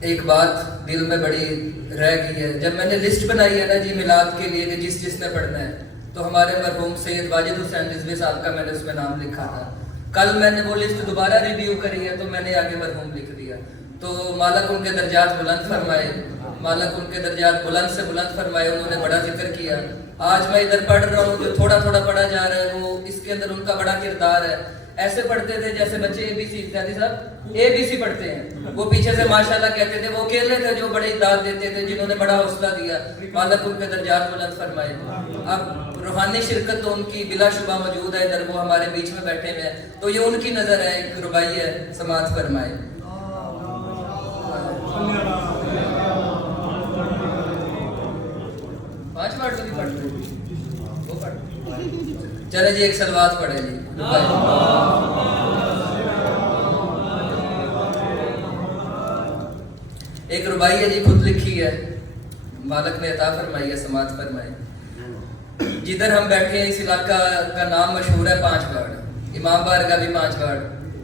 ایک بات دل میں بڑی رہ گئی ہے. جب میں نے لسٹ بنائی ہے نا جی میلاد کے لیے کہ جس نے پڑھنا ہے, تو ہمارے مرحوم سید واجد حسین رضوی صاحب کا میں نے اس میں نام لکھا تھا. کل میں نے وہ لسٹ دوبارہ ریویو کری ہے تو میں نے آگے مرحوم لکھ دیا. تو مالک ان کے درجات بلند فرمائے, مالک ان کے درجات بلند سے بلند فرمائے. انہوں نے بڑا ذکر کیا. آج میں ادھر پڑھ رہا ہوں, جو تھوڑا تھوڑا پڑھا جا رہا ہے وہ اس کے اندر ان کا بڑا کردار ہے. ایسے پڑھتے تھے جیسے بچے اے بی سی, صاحب اے بی سی پڑھتے ہیں. وہ پیچھے سے ماشاءاللہ کہتے تھے. وہ اکیلے تھے جو بڑے داد دیتے تھے, جنہوں نے بڑا حوصلہ دیا. مالک ان کے درجات بلند فرمائے. اب روحانی شرکت تو ان کی بلا شبہ موجود ہے ادھر, وہ ہمارے بیچ میں بیٹھے ہوئے ہیں. تو یہ ان کی نظر ہے, ایک ربائی ہے, سماعت فرمائے. پانچ ورڈ بھی پڑھتے وہ پڑھ. چلے جی ایک سلوات پڑھے جی. ایک ربائی ہے جی, خود لکھی ہے, مالک نے عطا فرمائی ہے, سماعت فرمائے. جدھر ہم بیٹھے ہیں اس علاقہ کا نام مشہور ہے 5 واڑ. امام بارگاہ بھی 5 واڑ,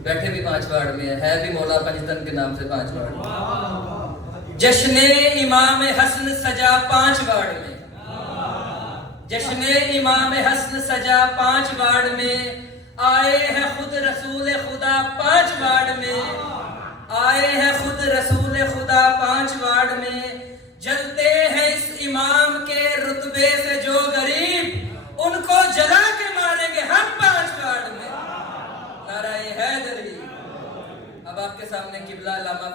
بیٹھے بھی 5 واڑ میں ہے بھی مولا پنجتن کے نام سے 5 واڑ. جشن امام حسن سجا 5 واڑ میں, جشن امام حسن سجا 5 واڑ میں. آئے ہیں خود رسول خدا 5 واڑ میں, آئے ہیں خود رسول خدا 5 واڑ میں. جلتے ہیں اس امام کے رتبے سے جو غریب, ان کو جلا کے ماریں گے ہم 5 واڑ میں. نعرہ حیدری. اب آپ کے سامنے قبلہ علامہ